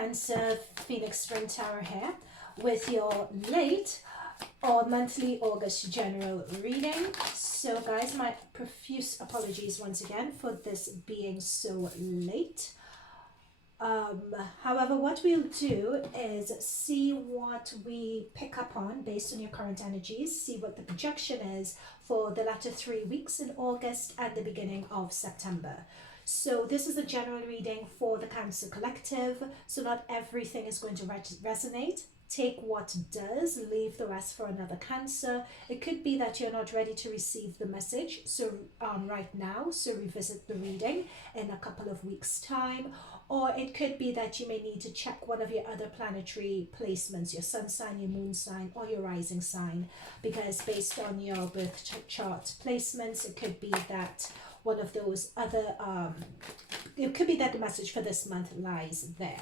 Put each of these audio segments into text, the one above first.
Cancer Phoenix Spring Tarot here with your late or monthly August general reading. So guys, my profuse apologies once again for this being so late. However, what we'll do is see what we pick up on based on your current energies, see what the projection is for the latter 3 weeks in August and the beginning of September. So this is a general reading for the Cancer Collective, so not everything is going to resonate. Take what does, leave the rest for another Cancer. It could be that you're not ready to receive the message so right now, so revisit the reading in a couple of weeks' time. Or it could be that you may need to check one of your other planetary placements, your sun sign, your moon sign, or your rising sign, because based on your birth chart placements, it could be that one of those other, it could be that the message for this month lies there.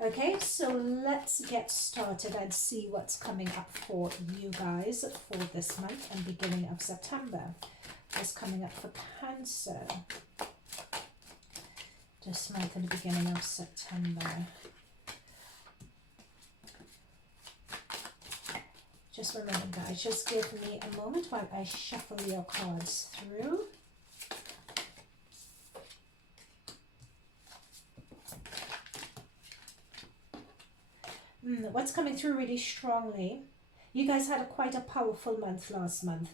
Okay, so let's get started and see what's coming up for you guys for this month and beginning of September. What's coming up for Cancer this month and the beginning of September. Just remember guys, just give me a moment while I shuffle your cards through. What's coming through really strongly, you guys had quite a powerful month last month.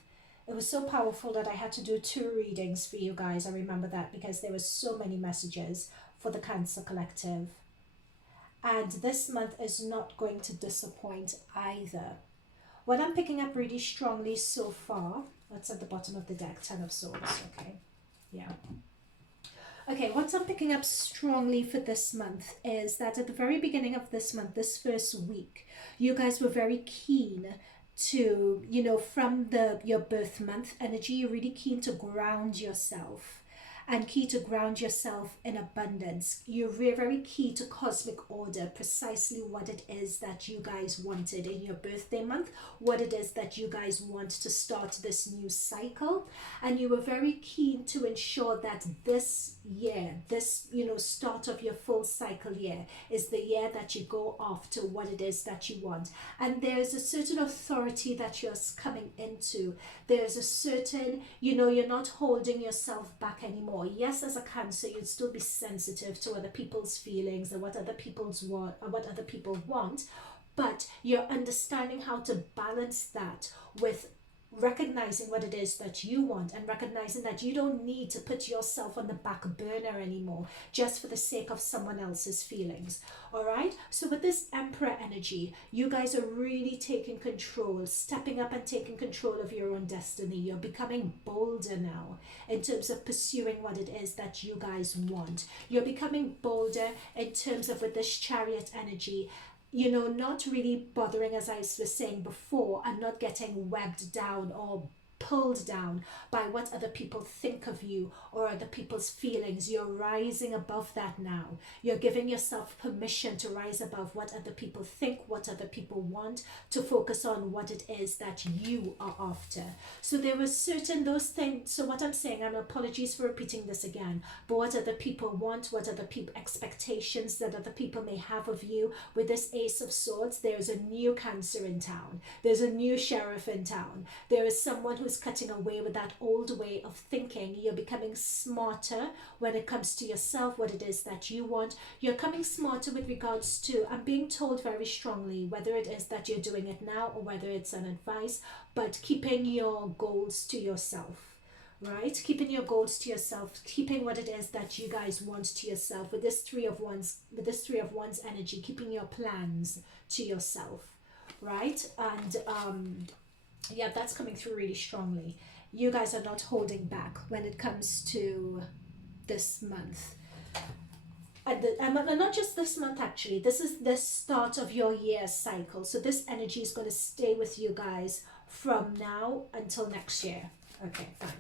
It was so powerful that I had to do 2 readings for you guys. I remember that because there were so many messages for the Cancer Collective. And this month is not going to disappoint either. What I'm picking up really strongly so far, what's at the bottom of the deck? 10 of Swords, okay. Yeah. Okay, what I'm picking up strongly for this month is that at the very beginning of this month, this first week, you guys were very keen to, you know, from your birth month energy, you're really keen to ground yourself and key to ground yourself in abundance. You're very key to cosmic order, precisely what it is that you guys wanted in your birthday month, what it is that you guys want to start this new cycle. And you were very keen to ensure that this year, this, you know, start of your full cycle year is the year that you go off to what it is that you want. And there's a certain authority that you're coming into. There's a certain, you know, you're not holding yourself back anymore. Yes, as a Cancer, you'd still be sensitive to other people's feelings and what other people's want, or what other people want, but you're understanding how to balance that with recognizing what it is that you want and recognizing that you don't need to put yourself on the back burner anymore just for the sake of someone else's feelings. All right, so with this Emperor energy, you guys are really taking control, stepping up and taking control of your own destiny. You're becoming bolder now in terms of pursuing what it is that you guys want. You're becoming bolder in terms of, with this Chariot energy, you know, not really bothering, as I was saying before, and not getting webbed down or pulled down by what other people think of you or other people's feelings. You're rising above that now. You're giving yourself permission to rise above what other people think, what other people want, to focus on what it is that you are after. So there were certain those things. So what I'm saying, and apologies for repeating this again, but what other people want, what other people expectations that other people may have of you. With this Ace of Swords, there's a new Cancer in town. There's a new sheriff in town. There is someone who's cutting away with that old way of thinking. You're becoming smarter when it comes to yourself, what it is that you want. You're coming smarter with regards to, I'm being told very strongly, whether it is that you're doing it now or whether it's an advice, but keeping your goals to yourself. Right? Keeping your goals to yourself, keeping what it is that you guys want to yourself. With this Three of Wands, energy, keeping your plans to yourself. Right? And yeah, that's coming through really strongly. You guys are not holding back when it comes to this month. And not just this month, actually. This is the start of your year cycle. So this energy is going to stay with you guys from now until next year. Okay, fine.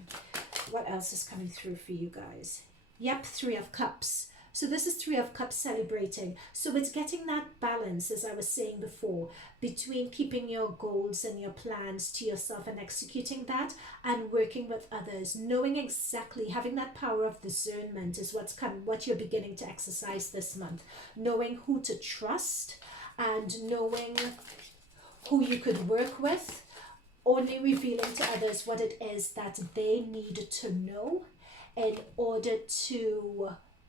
What else is coming through for you guys? Yep, 3 of Cups. So this is Three of Cups celebrating. So it's getting that balance, as I was saying before, between keeping your goals and your plans to yourself and executing that, and working with others, knowing exactly, having that power of discernment is what you're beginning to exercise this month. Knowing who to trust and knowing who you could work with, only revealing to others what it is that they need to know in order to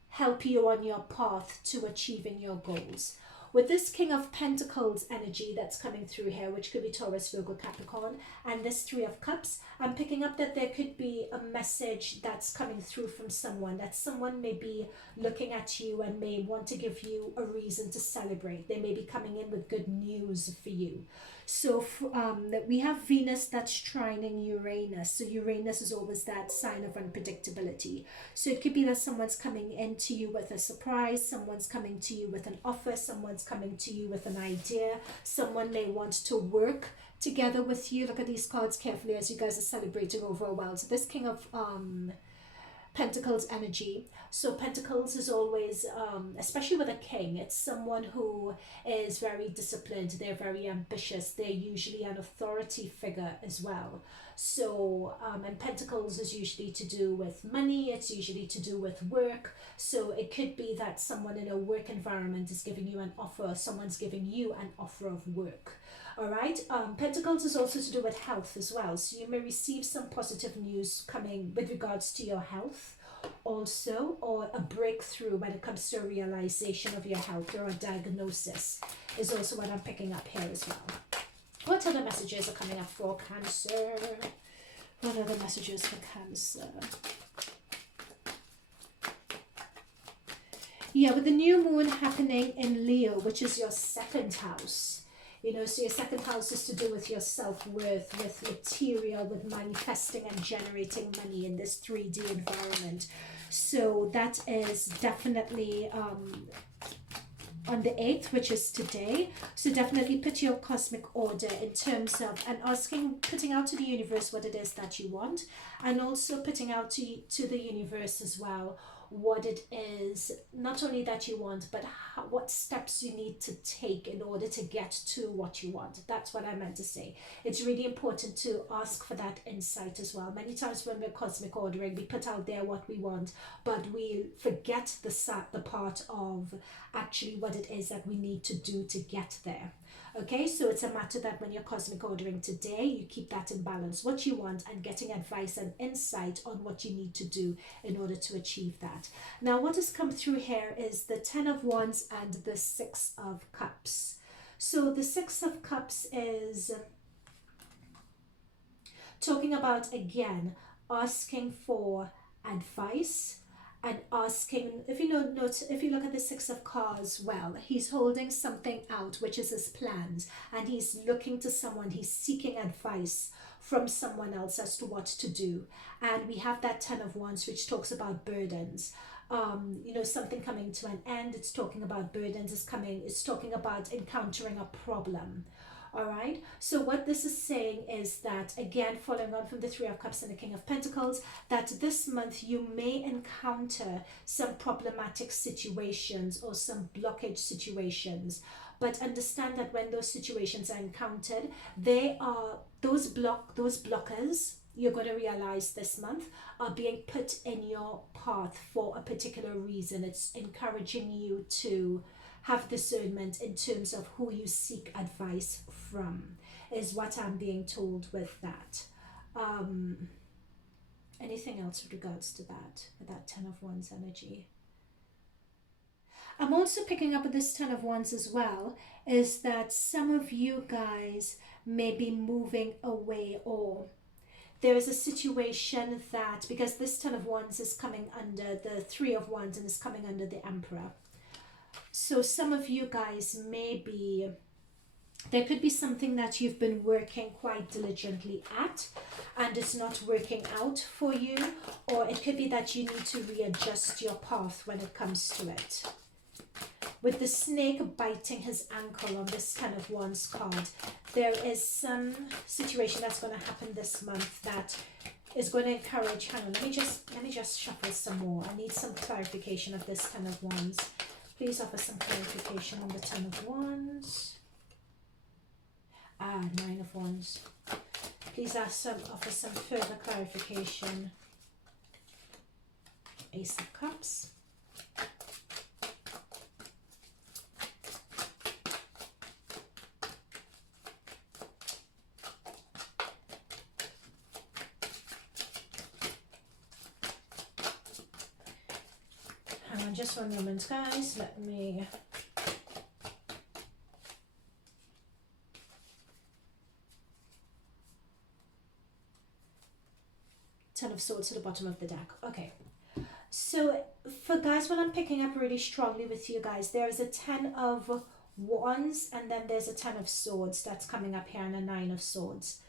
help you on your path to achieving your goals. With this King of Pentacles energy that's coming through here, which could be Taurus, Virgo, Capricorn, and this Three of Cups, I'm picking up that there could be a message that's coming through from someone, that someone may be looking at you and may want to give you a reason to celebrate. They may be coming in with good news for you. So that we have Venus that's trining Uranus. So Uranus is always that sign of unpredictability. So it could be that someone's coming into you with a surprise, someone's coming to you with an offer, someone's coming to you with an idea, someone may want to work together with you. Look at these cards carefully as you guys are celebrating over a while. So this King of Pentacles energy. So Pentacles is always, especially with a king, it's someone who is very disciplined, they're very ambitious, they're usually an authority figure as well. So, and Pentacles is usually to do with money, it's usually to do with work. So it could be that someone in a work environment is giving you an offer, someone's giving you an offer of work. All right. Pentacles is also to do with health as well. So you may receive some positive news coming with regards to your health also, or a breakthrough when it comes to a realization of your health, or a diagnosis is also what I'm picking up here as well. What other messages are coming up for Cancer? What other messages for Cancer? Yeah, with the new moon happening in Leo, which is your second house. You know, so your second house is to do with your self-worth, with material, with manifesting and generating money in this 3D environment. So that is definitely on the 8th, which is today. So definitely put your cosmic order in terms of, and putting out to the universe what it is that you want, and also putting out to the universe as well what it is, not only that you want, but what steps you need to take in order to get to what you want. That's what I meant to say. It's really important to ask for that insight as well. Many times when we're cosmic ordering, we put out there what we want, but we forget the part of actually what it is that we need to do to get there. Okay, so it's a matter that when you're cosmic ordering today, you keep that in balance, what you want, and getting advice and insight on what you need to do in order to achieve that. Now, what has come through here is the 10 of Wands and the 6 of Cups. So the 6 of Cups is talking about, again, asking for advice, and asking, if you look at the 6 of Cups, well, he's holding something out, which is his plans, and he's looking to someone, he's seeking advice from someone else as to what to do. And we have that 10 of Wands, which talks about burdens. Something coming to an end. It's talking about burdens it's talking about encountering a problem. All right, so what this is saying is that, again, following on from the 3 of Cups and the King of Pentacles, that this month you may encounter some problematic situations or some blockage situations. But understand that when those situations are encountered, they are those blockers, you're going to realize this month, are being put in your path for a particular reason. It's encouraging you to have discernment in terms of who you seek advice from, is what I'm being told with that. Anything else with regards to that, with that 10 of Wands energy? I'm also picking up with this 10 of Wands as well, is that some of you guys may be moving away, or there is a situation that, because this 10 of Wands is coming under the 3 of Wands and is coming under the Emperor. So some of you guys there could be something that you've been working quite diligently at and it's not working out for you, or it could be that you need to readjust your path when it comes to it. With the snake biting his ankle on this 10 of Wands card, there is some situation that's going to happen this month that is going to encourage, hang on, let me just shuffle some more. I need some clarification of this Ten of Wands. Please offer some clarification on the Ten of Wands. Nine of Wands. Please offer some further clarification. Ace of Cups. Hang on just one moment, guys. Let me... Ten of Swords to the bottom of the deck. Okay. So for guys, what I'm picking up really strongly with you guys, there is a Ten of Wands and then there's a Ten of Swords that's coming up here and a Nine of Swords.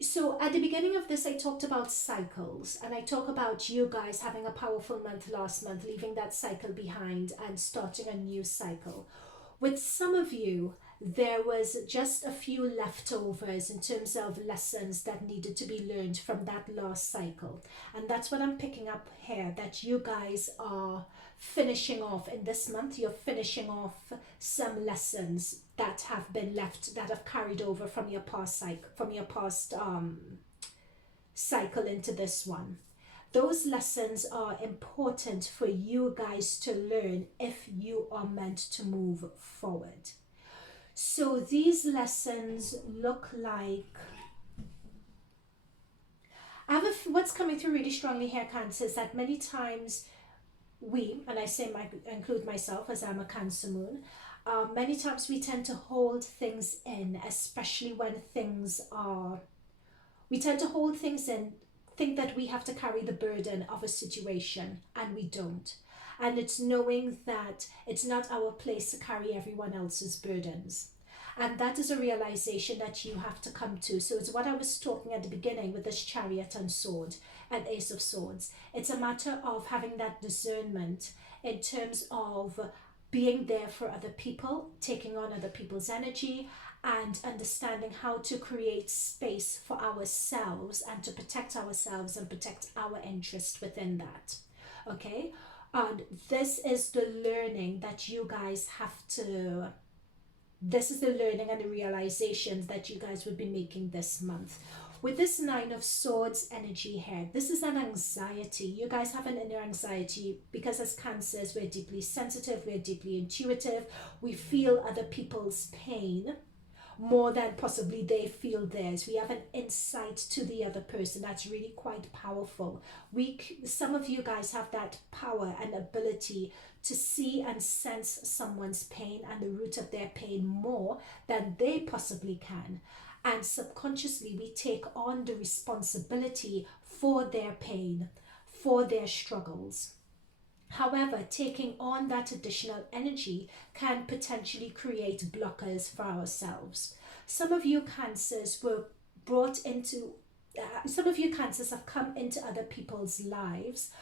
So at the beginning of this, I talked about cycles and I talk about you guys having a powerful month last month, leaving that cycle behind and starting a new cycle. With some of you, there was just a few leftovers in terms of lessons that needed to be learned from that last cycle. And that's what I'm picking up here, that you guys are finishing off in this month. You're finishing off some lessons that have been left, that have carried over from your past cycle into this one. Those lessons are important for you guys to learn if you are meant to move forward. So these lessons look like, what's coming through really strongly here, Cancer, is that many times we, and I include myself as I'm a Cancer moon, many times we tend to hold things in, especially when we tend to hold things in, think that we have to carry the burden of a situation, and we don't. And it's knowing that it's not our place to carry everyone else's burdens. And that is a realization that you have to come to. So it's what I was talking at the beginning with this Chariot and Sword and Ace of Swords. It's a matter of having that discernment in terms of being there for other people, taking on other people's energy, and understanding how to create space for ourselves and to protect ourselves and protect our interest within that. Okay? And this is the learning that you guys have to, this is the learning and the realizations that you guys would be making this month. With this Nine of Swords energy here, this is an anxiety. You guys have an inner anxiety because as Cancers, we're deeply sensitive, we're deeply intuitive. We feel other people's pain more than possibly they feel theirs. We have an insight to the other person that's really quite powerful. Some of you guys have that power and ability to see and sense someone's pain and the root of their pain more than they possibly can. And subconsciously we take on the responsibility for their pain, for their struggles. However, taking on that additional energy can potentially create blockers for ourselves. Some of you Cancers were brought into, some of you Cancers have come into other people's lives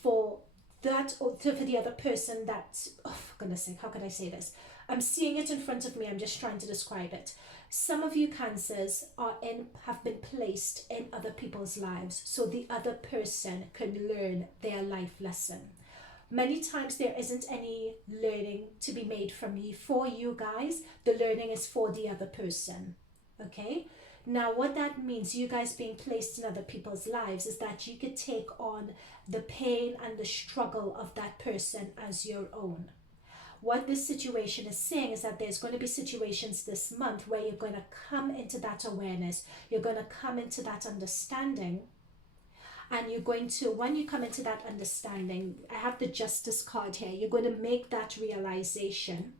for that, or for the other person that, oh for goodness sake, how can I say this? I'm seeing it in front of me, I'm just trying to describe it. Some of you Cancers have been placed in other people's lives so the other person can learn their life lesson. Many times there isn't any learning to be made from me for you guys. The learning is for the other person. Okay? Now what that means, you guys being placed in other people's lives, is that you could take on the pain and the struggle of that person as your own. What this situation is saying is that there's going to be situations this month where you're going to come into that awareness. You're going to come into that understanding. And you're going to, when you come into that understanding, I have the Justice card here, you're going to make that realization,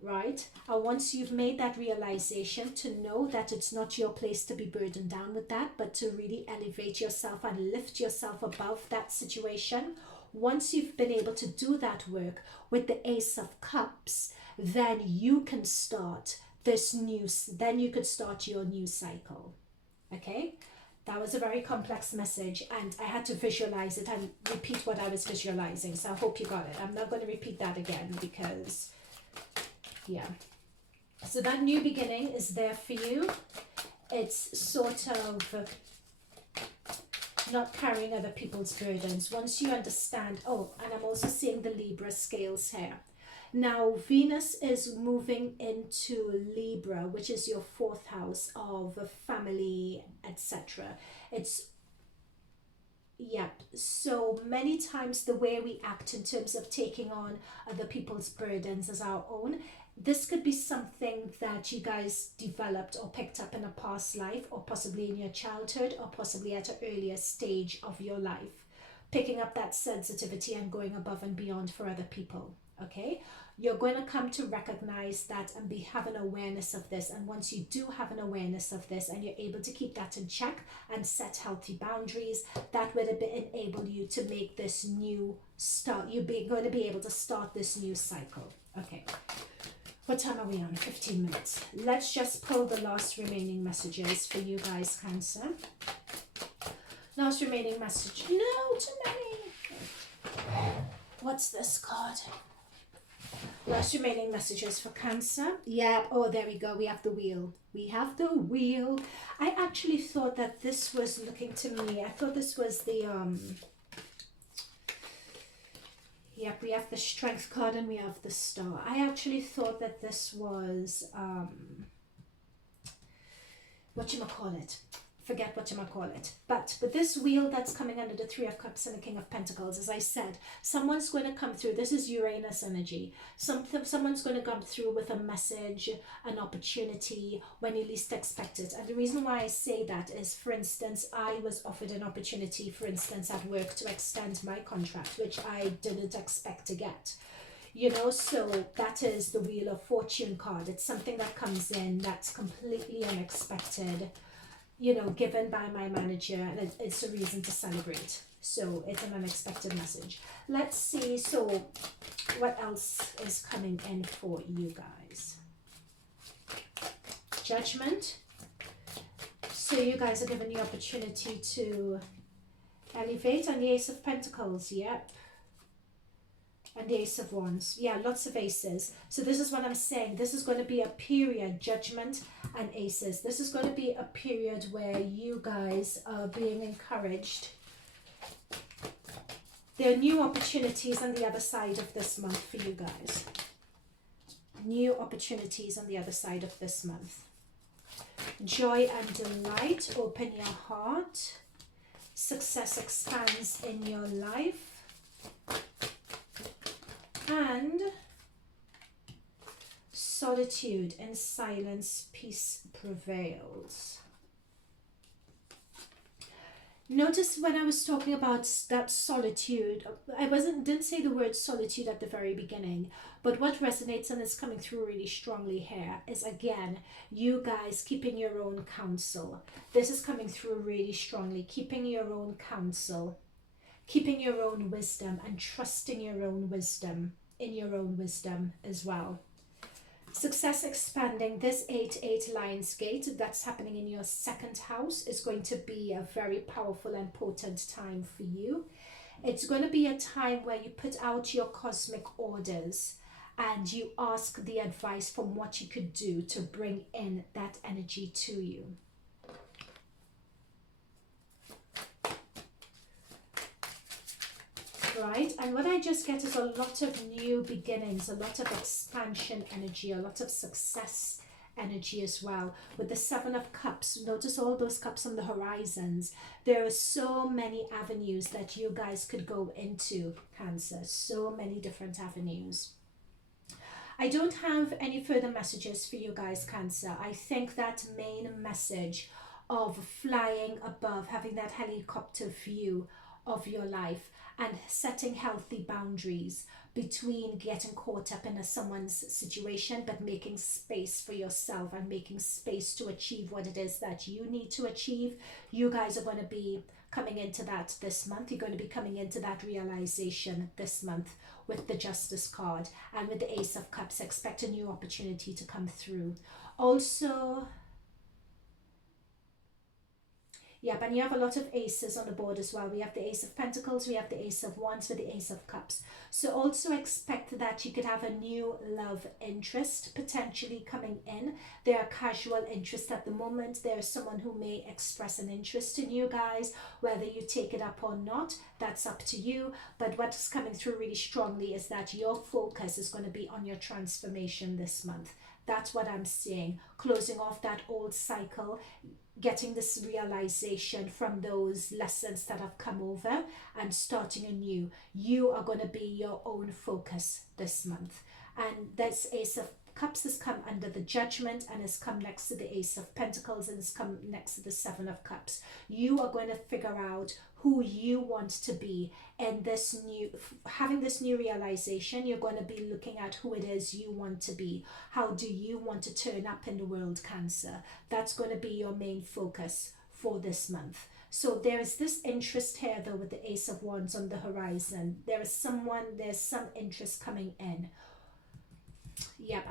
right? And once you've made that realization, to know that it's not your place to be burdened down with that, but to really elevate yourself and lift yourself above that situation. Once you've been able to do that work with the Ace of Cups, then you can start then you could start your new cycle. Okay? That was a very complex message and I had to visualize it and repeat what I was visualizing. So I hope you got it. I'm not going to repeat that again because, yeah. So that new beginning is there for you. It's sort of not carrying other people's burdens. Once you understand, oh, and I'm also seeing the Libra scales here. Now, Venus is moving into Libra, which is your fourth house of family, etc. It's, yep. So many times the way we act in terms of taking on other people's burdens as our own, this could be something that you guys developed or picked up in a past life, or possibly in your childhood, or possibly at an earlier stage of your life. Picking up that sensitivity and going above and beyond for other people. Okay, you're going to come to recognize that and have an awareness of this. And once you do have an awareness of this and you're able to keep that in check and set healthy boundaries, that will enable you to make this new start. You're going to be able to start this new cycle. Okay, what time are we on? 15 minutes. Let's just pull the last remaining messages for you guys, Cancer. Last remaining message. No, too many. What's this card? Last remaining messages for Cancer. Yeah, oh, there we go. We have the wheel. We have the wheel. I actually thought that this was looking to me. I thought this was the, yep, we have the Strength card and we have the Star. I actually thought that this was, whatchamacallit. Forget whatchamacallit. But with this wheel that's coming under the Three of Cups and the King of Pentacles, as I said, someone's going to come through. This is Uranus energy. Someone's going to come through with a message, an opportunity when you least expect it. And the reason why I say that is, for instance, I was offered an opportunity, for instance, at work to extend my contract, which I didn't expect to get. You know, so that is the Wheel of Fortune card. It's something that comes in that's completely unexpected, you know, given by my manager, and it's a reason to celebrate. So it's an unexpected message. Let's see, so what else is coming in for you guys? Judgment. So you guys are given the opportunity to elevate, on the Ace of Pentacles. Yep. And the Ace of Wands. Yeah, lots of aces. So this is what I'm saying. This is going to be a period, Judgment and aces. This is going to be a period where you guys are being encouraged. There are new opportunities on the other side of this month for you guys. New opportunities on the other side of this month. Joy and delight. Open your heart. Success expands in your life. And solitude and silence, peace prevails. Notice when I was talking about that solitude, I didn't say the word solitude at the very beginning, but what resonates and is coming through really strongly here is, again, you guys keeping your own counsel. This is coming through really strongly, keeping your own counsel. Keeping your own wisdom and trusting your own wisdom, in your own wisdom as well. Success expanding. This 8-8 Lion's Gate that's happening in your second house is going to be a very powerful and potent time for you. It's going to be a time where you put out your cosmic orders and you ask the advice from what you could do to bring in that energy to you. Right, and what I just get is a lot of new beginnings, a lot of expansion energy, a lot of success energy as well. With the Seven of Cups, notice all those cups on the horizons. There are so many avenues that you guys could go into, Cancer, so many different avenues. I don't have any further messages for you guys, Cancer. I think that main message of flying above, having that helicopter view of your life, and setting healthy boundaries between getting caught up in someone's situation, but making space for yourself and making space to achieve what it is that you need to achieve. You guys are going to be coming into that this month. You're going to be coming into that realization this month with the Justice card, and with the Ace of Cups. Expect a new opportunity to come through. Also, Yep, and you have a lot of aces on the board as well. We have the Ace of Pentacles, we have the Ace of Wands with the Ace of Cups. So also expect that you could have a new love interest potentially coming in. There are casual interest at the moment. There is someone who may express an interest in you guys. Whether you take it up or not, that's up to you. But what's coming through really strongly is that your focus is going to be on your transformation this month. That's what I'm seeing. Closing off that old cycle, getting this realization from those lessons that have come over and starting anew. You are going to be your own focus this month. And this Ace of Cups has come under the Judgment and has come next to the Ace of Pentacles and has come next to the Seven of Cups. You are going to figure out who you want to be, and this new, having this new realization, you're going to be looking at who it is you want to be. How do you want to turn up in the world, Cancer? That's going to be your main focus for this month. So there is this interest here though with the Ace of Wands on the horizon. There's some interest coming in. Yep,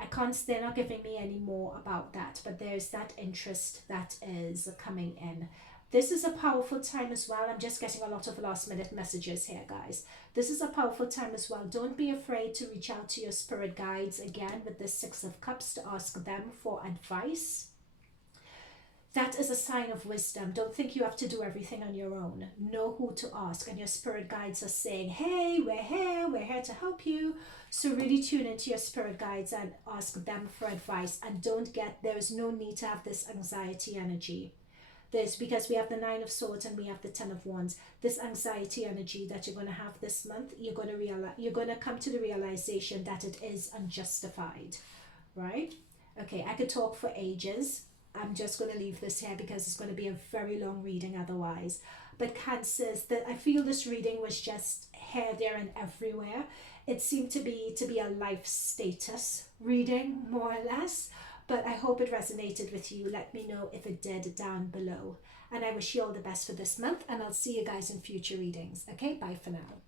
they're not giving me any more about that, but there's that interest that is coming in. This is a powerful time as well. I'm just getting a lot of last minute messages here, guys. This is a powerful time as well. Don't be afraid to reach out to your spirit guides again with the Six of Cups to ask them for advice. That is a sign of wisdom. Don't think you have to do everything on your own. Know who to ask, and your spirit guides are saying, hey, we're here to help you. So really tune into your spirit guides and ask them for advice. And there is no need to have this anxiety energy. Because we have the Nine of Swords and we have the Ten of Wands. This anxiety energy that you're going to have this month, you're going to come to the realization that it is unjustified, right? Okay, I could talk for ages. I'm just going to leave this here because it's going to be a very long reading otherwise. But Cancers, I feel this reading was just here, there, and everywhere. It seemed to be a life status reading, more or less. But I hope it resonated with you. Let me know if it did down below. And I wish you all the best for this month. And I'll see you guys in future readings. Okay, bye for now.